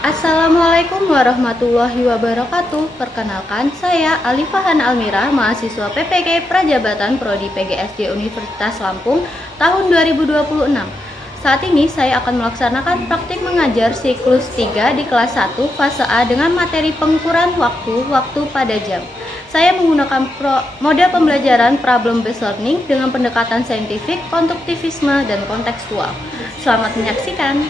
Assalamualaikum warahmatullahi wabarakatuh. Perkenalkan, saya Alifahan Almira, mahasiswa PPG Prajabatan Prodi PGSD Universitas Lampung tahun 2026. Saat ini saya akan melaksanakan praktik mengajar siklus 3 di kelas 1 fase A dengan materi pengukuran waktu pada jam. Saya menggunakan mode pembelajaran problem based learning dengan pendekatan saintifik, konduktivisme, dan kontekstual. Selamat menyaksikan.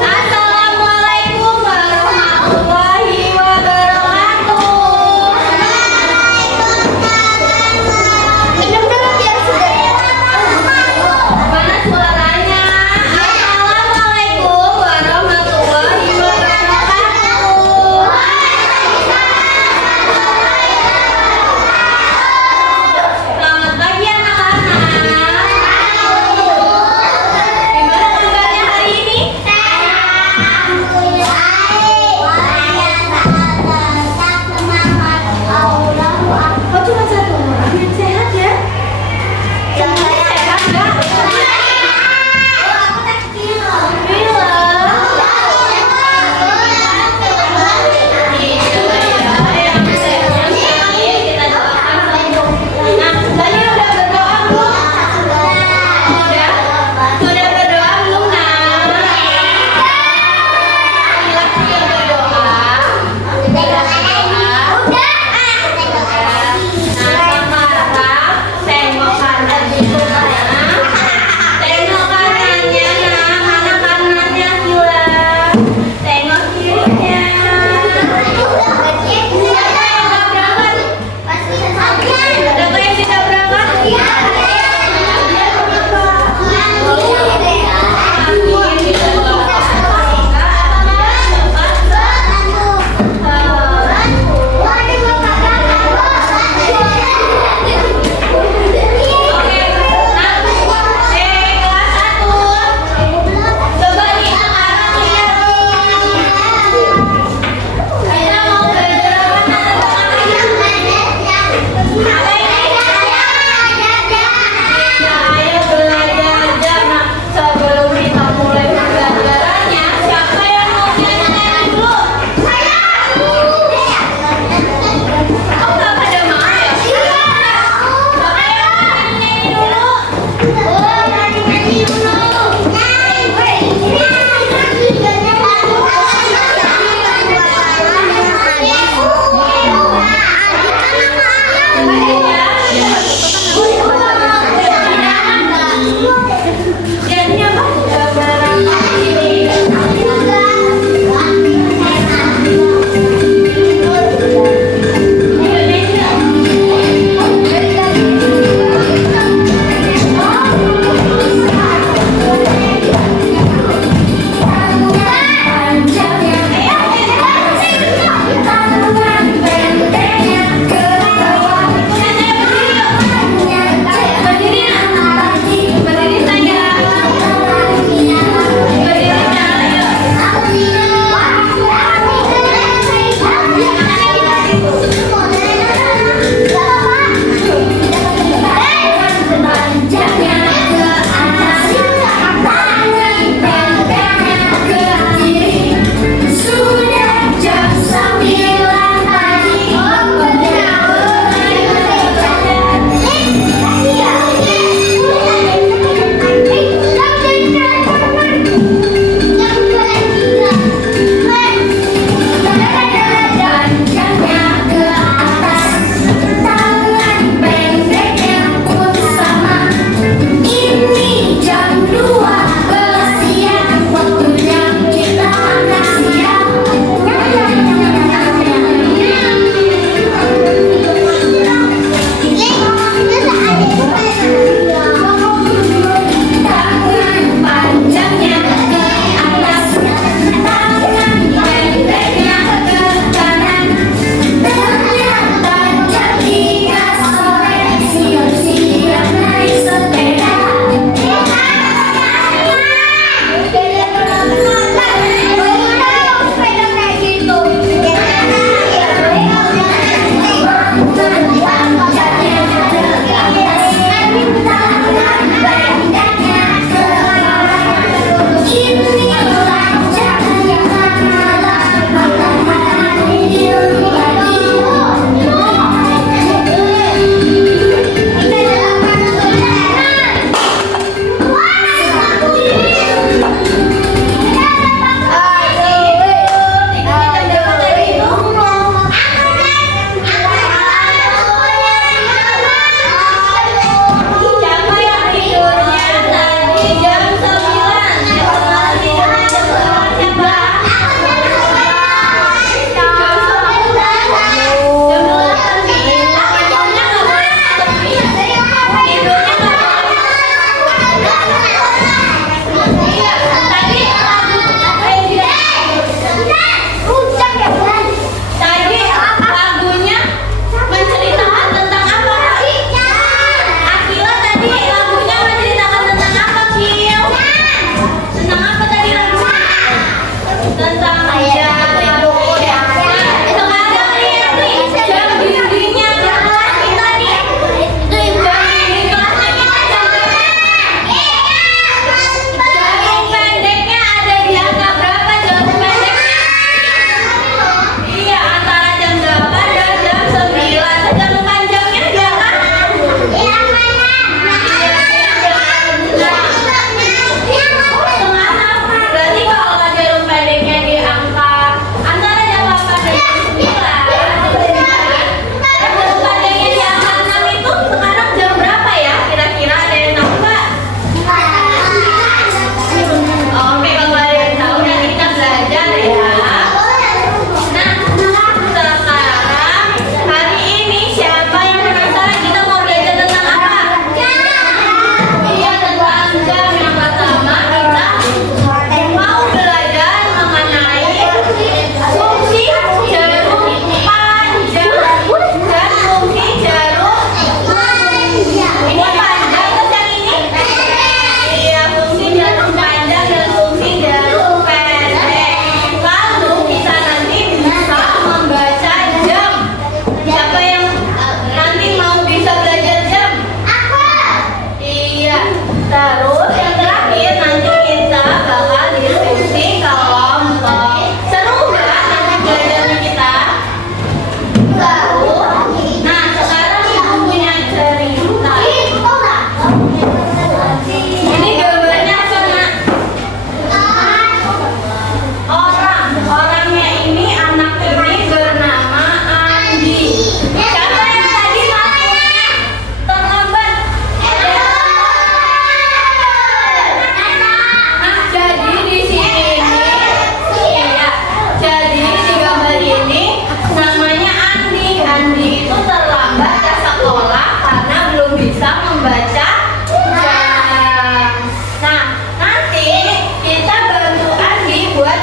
Assalamualaikum warahmatullahi wabarakatuh. Minum dulu biar segar. Mana suaranya? Assalamualaikum warahmatullahi wabarakatuh. Selamat pagi anak-anak. Gimana kabarnya hari ini?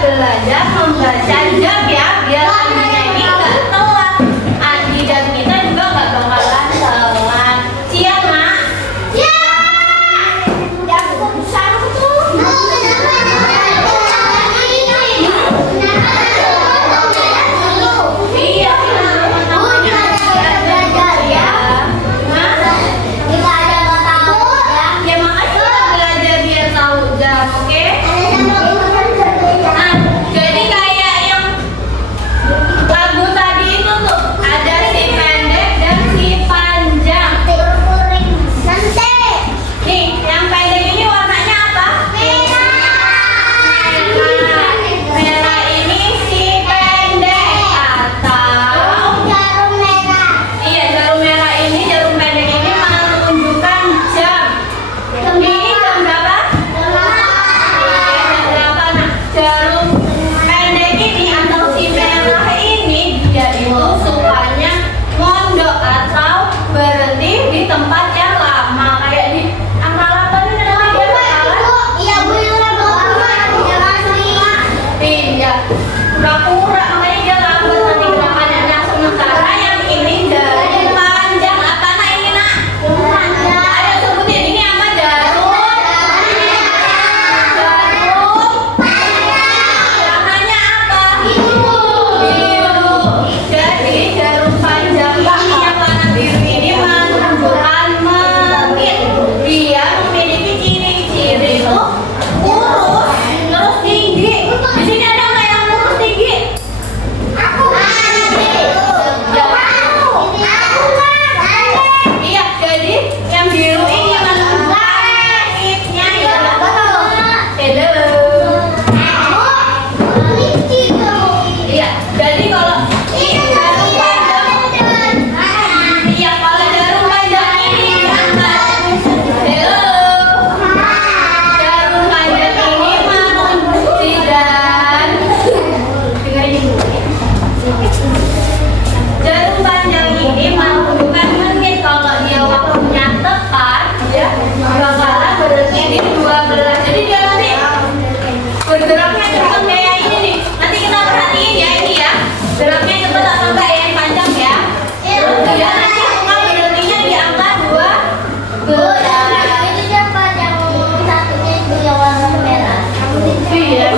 belajar membaca jam ya, biar Andinya ini nggak telat. Andi dan kita juga nggak bakalan telat. Siap, Mak? Ya. Jam besar tuh. Iya, namanya belajar ya. Nah, kita aja nggak tahu ya. Ya makanya kita belajar biar tahu jam, oke? Nah, jadi kayak yang lagu tadi itu tuh ada si pendek dan si panjang. Nih, yang pendek ini warnanya apa? Merah. Merah ini si pendek atau jarum merah. Iya, jarum merah ini, jarum pendek ini menunjukkan jam. Ini jam berapa? Jam berapa? Nah, jarum pendek ini atau si merah ini dia itu sukanya mondok atau berhenti di tempat yang lama, kayak di angka 8 ini namanya dia bakalan. Iya, pura-pura makanya dia lambat nanti gerakannya. Nah, sementara yang ini jarum panjang. Apa nak ini, Nak? Ayo sebutin, ini apa? Jarum. Warnanya apa? Biru. Jadi jarum panjang ini yang warna biru ini menunjukkan menit. Dia memiliki ciri-ciri itu kurus, terus tinggi. Di sini ada nggak yang kurus tinggi? Iya, jadi yang biru ini menunjukkan menitnya ya. Iya, jadi kalau jarum panjang, iya kalau jarum panjang ini diangkat. Jarum panjang ini menunjukkan dengerin dulu. Jarum panjang ini menunjukkan menit. Kalau dia waktunya tepat, ya bakalan berhenti di 12. Jadi dia nanti bergeraknya cepet kayak ini nih. Nanti kita perhatiin ya ini ya. Geraknya cepet atau enggak yang panjang ya. Terus dia nanti cuma berhentinya di angka 12. Iya, warna merah itu dia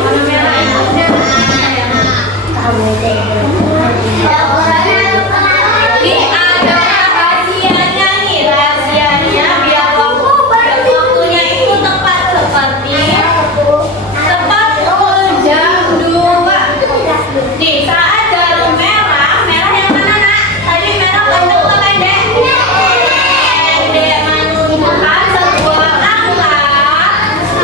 Ini ada rahasianya nih, rahasianya biar waktunya itu tepat seperti tepat pukul jam 2. Nih, saat jarum merah, merah yang mana, Nak? Tadi merah panjang atau pendek? Pendek, menunjukkan sebuah angka.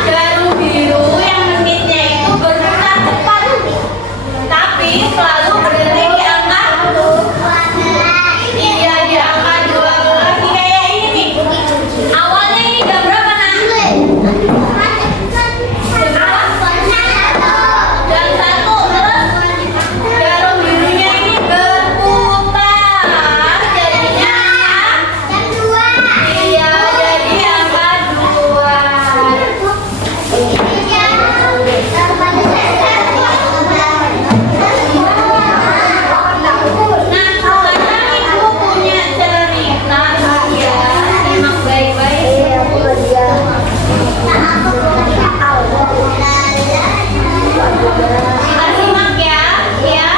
Jarum biru yang menitnya itu berputar cepat, tapi selalu berhenti di angka. Iya, di angka 12. Nih kayak ini nih. Awalnya ini jam berapa, Nak? Jam berapa? Jam 1. Terus jarum birunya ini berputar. Jadinya iya, jadi angka 2. Nah, sekarang Ibu punya cerita ya. Simak baik-baik. Kita simak ya, ya.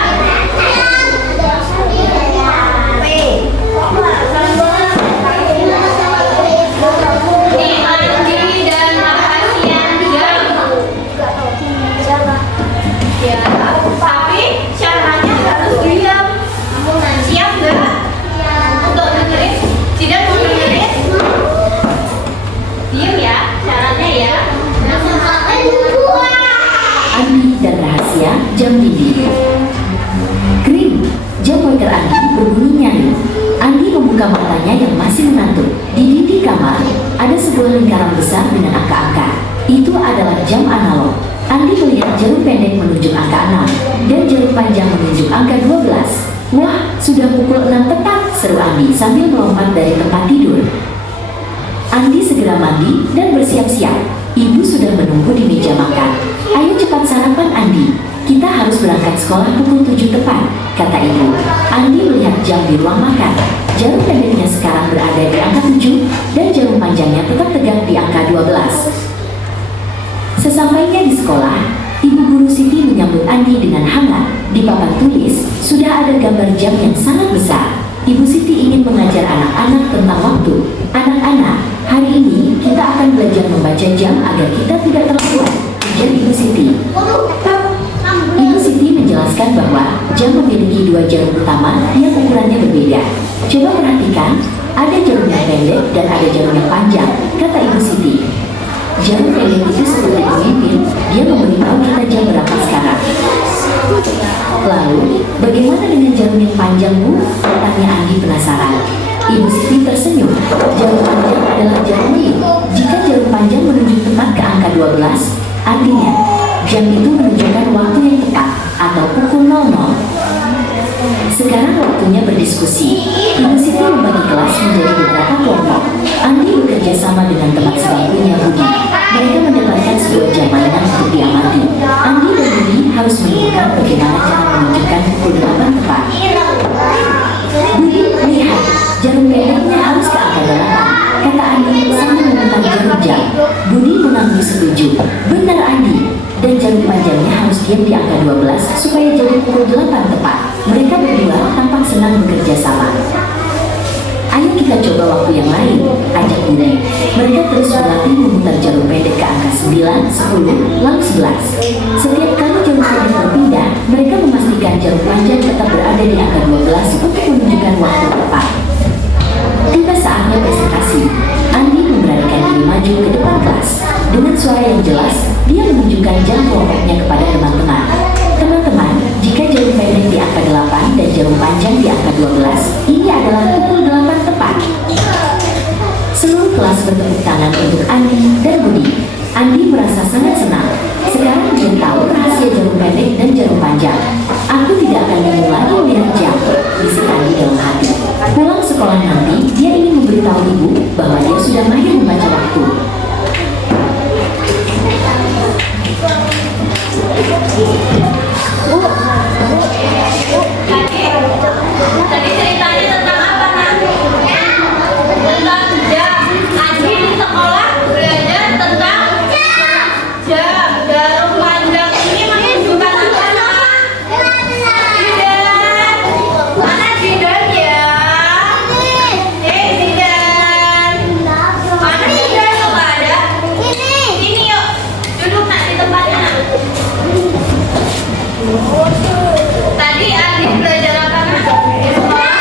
Nih, Andi dan rahasia jam. Ya, tapi syaratnya harus diam. Siap nggak? Untuk dengerin? Tidak mau dengerin? Diam ya, syaratnya ya. Andi dan rahasia jam dinding. Kering, jam pointer Andi berbunyi nyaring. Andi membuka matanya yang masih mengantuk. Di dinding kamar, ada sebuah lingkaran besar dengan angka-angka. Itu adalah jam analog. Andi melihat jarum pendek menunjuk angka 6 dan jarum panjang menunjuk angka 12. Wah, sudah pukul 6 tepat, seru Andi sambil melompat dari tempat tidur. Andi segera mandi dan bersiap-siap. Ibu sudah menunggu di meja makan. Ayo cepat sarapan, Andi. sekolah pukul 7 tepat, kata ibu. Andi melihat jam di ruang makan. Jarum pendeknya sekarang berada di angka 7 dan jarum panjangnya tetap tegak di angka 12. Sesampainya di sekolah, ibu guru Siti menyambut Andi dengan hangat. Di papan tulis, sudah ada gambar jam yang sangat besar. Ibu Siti ingin mengajar anak-anak tentang waktu. Anak-anak, hari ini kita akan belajar membaca jam agar kita tidak terlambat, ujar Ibu Siti. Ibu Siti menjelaskan bahwa jam memiliki 2 jarum utama yang ukurannya berbeda. Coba perhatikan, ada jarum yang pendek dan ada jarum yang panjang, kata Ibu Siti. Jarum pendek itu seperti pemimpin, dia memberitahu kita jam berapa sekarang. Lalu, bagaimana dengan jarum yang panjang, Bu? Tanya Andi penasaran. Ibu Siti tersenyum. Jarum panjang adalah jarum menit. Jika jarum panjang menunjuk tepat ke angka 12, artinya jam itu menunjukkan waktu yang tepat atau pukul 00. Sekarang waktunya berdiskusi. Ibu Siti membagi kelas menjadi beberapa kelompok. Andi bekerja sama dengan teman sebangkunya Budi. Mereka mendapatkan sebuah jam mainan untuk diamati. Andi dan Budi harus menemukan bagaimana cara menunjukkan pukul 8 tepat. Budi melihat jarum pendeknya harus ke angka 8, kata Andi sambil memutar jarum jam. Budi mengangguk setuju. Benar Andi. Dan jarum panjangnya harus diam di angka 12 supaya jarum pukul 8 tepat. Mereka berdua tampak senang bekerja sama. Ayo kita coba waktu yang lain, ajak Budi. Mereka terus berlatih memutar jarum pendek ke angka 9, 10, lalu 11. Setiap kali jarum pendek berpindah, mereka memastikan jarum panjang tetap berada di angka 12 untuk menunjukkan waktu tepat. Tiba saatnya presentasi. Andi memberanikan diri maju ke depan kelas. Dengan suara yang jelas, dia menunjukkan jam kelompoknya kepada teman-teman. Teman-teman, jika jarum pendek di angka 8 dan jarum panjang di angka 12, ini adalah pukul 8 tepat. Seluruh kelas bertepuk tangan untuk Andi dan Budi. Andi merasa sangat senang. Sekarang dia tahu rahasia jarum pendek dan jarum panjang. Aku tidak akan bingung lagi melihat jam, bisik Andi dalam hati. Pulang sekolah nanti, dia ingin memberitahu ibu bahwa dia sudah mahir membaca waktu. Tadi ceritanya tentang apa, Nak? Tentang jam. Andi di sekolah belajar tentang jam. Jarum panjang ini menunjukkan apa, Nak? Jidan. Mana Jidan ya? Jidan. Mana Jidan? Kok nggak ada? Ini yuk. Duduk Nak di tempatnya, Nak. Tadi Andi belajar apa, Nak? Di sekolah?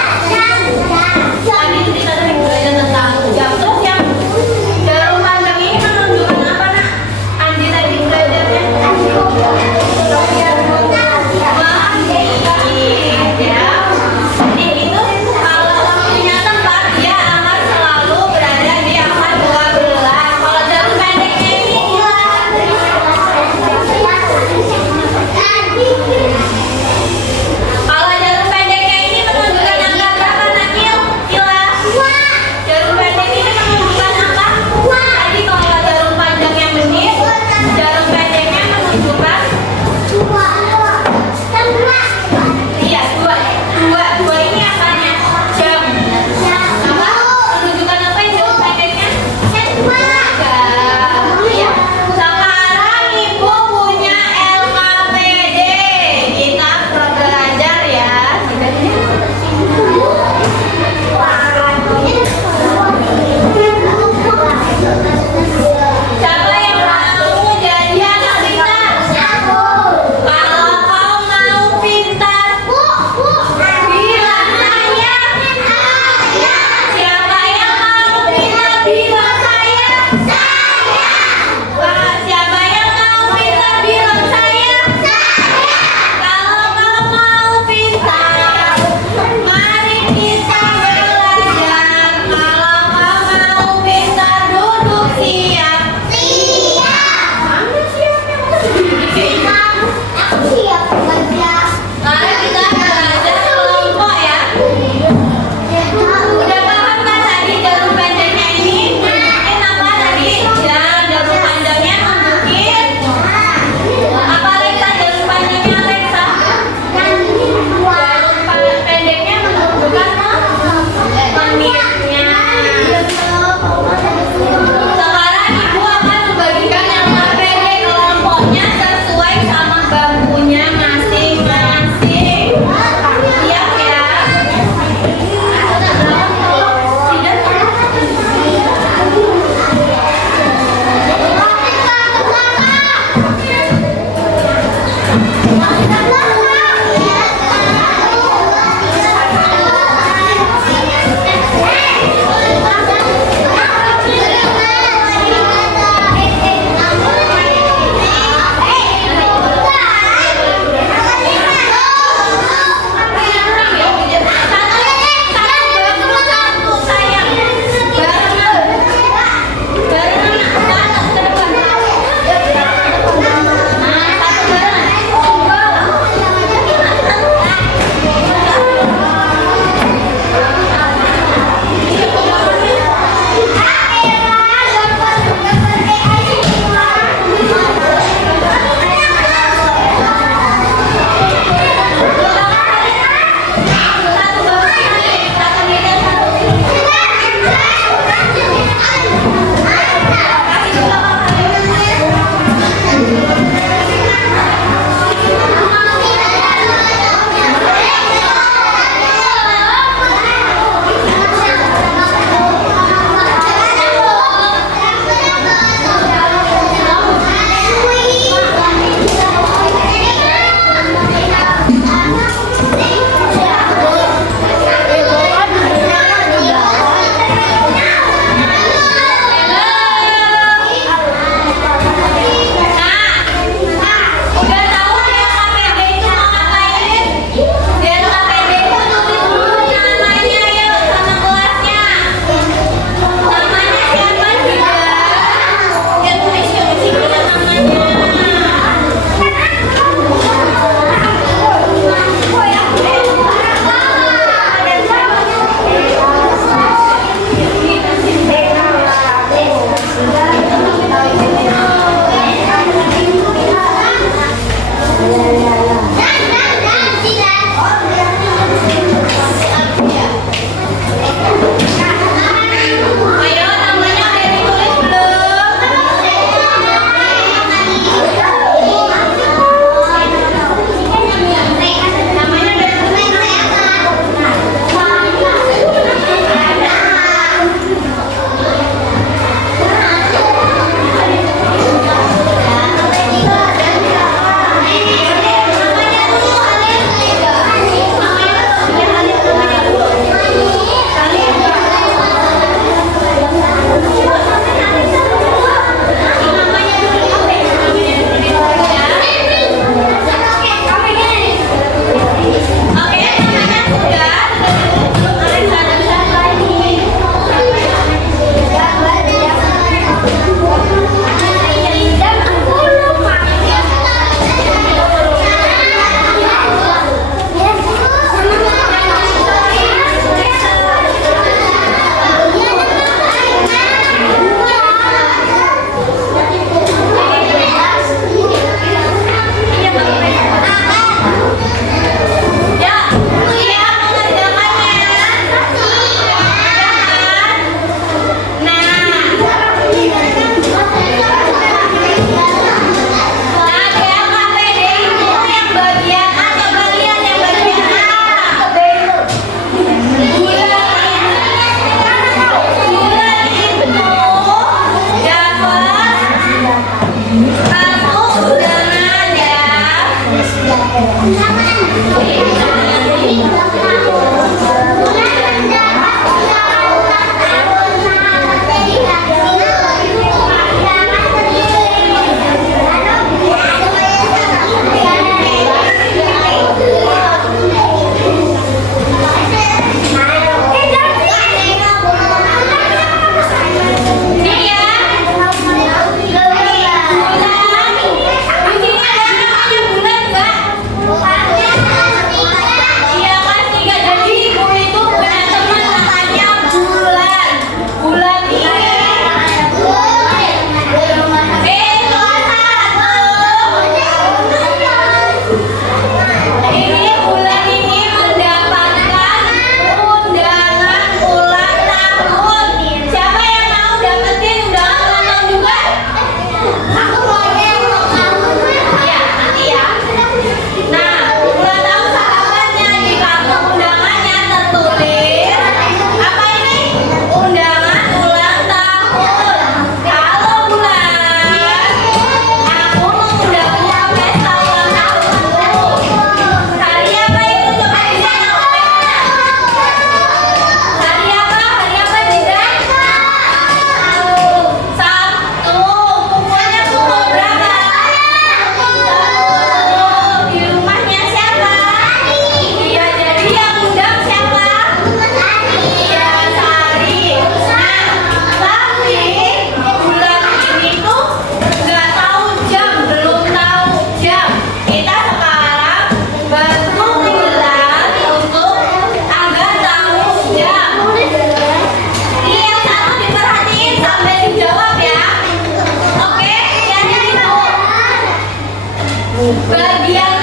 kalian